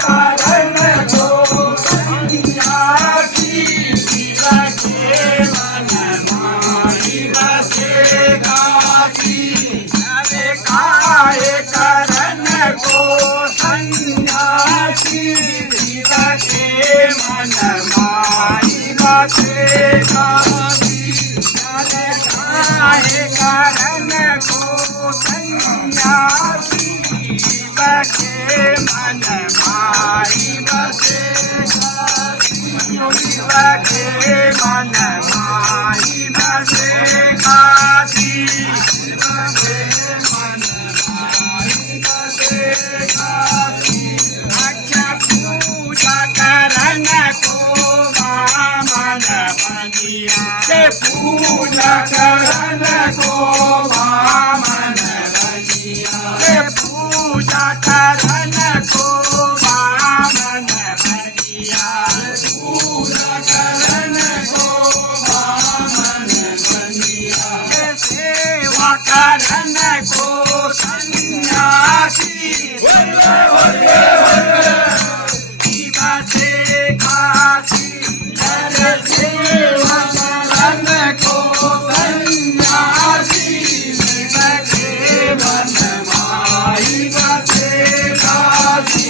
कारण को सन्यासी शिव के मन माही बसे काशी। अरे काहे कारण को सन्यासी शिव के मन माही बसे काशी। अरे काहे कारण को सन्यासी शिव के मन माही बसे काशी। शिव के मन माही बसे काशी। शिव के मन माही बसे काशी। अच्छा पूजा करन को वामन बनिया। पूजा करन को वामन बनिया। पूजा करन को वामन बनिया। पूजा करन को वामन बनिया। सेवा करन को सन्यासी शिव से काशी। अरे सेवा करन को सन्यासी शिव के मन माही बसे काशी।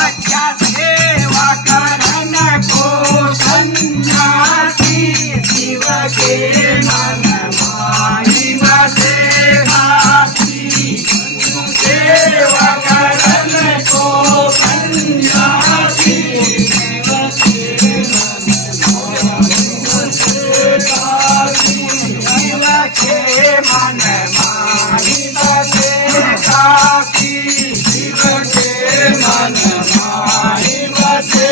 अच्छा सेवा करन को सन्यासी शिव के मन माही बसे काशी। सेवा करन को सन्यासी शिव के मन माही बसे काशी। शिव के मन माही बसे काशी। शिव के मन माही बसे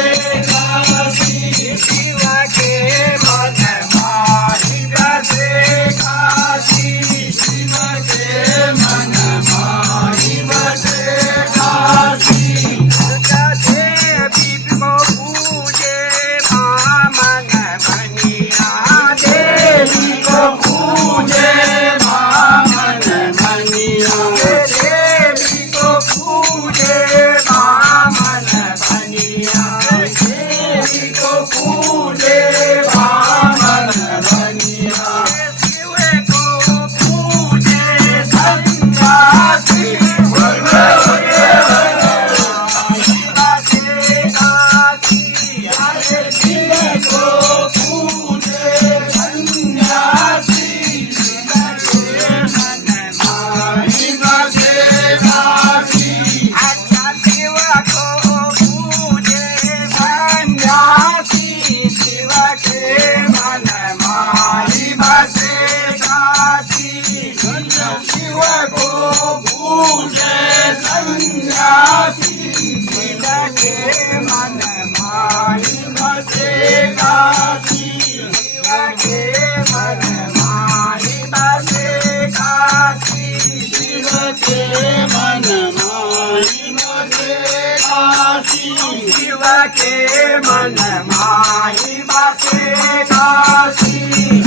काशी। शिव के मन माही बसे काशी। शिव के मन माही बसे काशी। देवी को पूजे वामन बनिया। देवी को पूजे वामन बनिया। देवी को पूजे वामन बनिया। देवी को पूजे वामन बनिया। शिव को पूजे सन्यासी शिव को पूजे सन्यासी शिव के मन माही बसे काशी। अच्छा शिव को पूजे सन्यासी शिव के मन माही बसे काशी। शिव को पूजे सन्यासी शिव के मन माही बसे काशी। शिव के मन माही बसे काशी। शिव के मन माही बसे काशी। शिव के मन माही बसे काशी।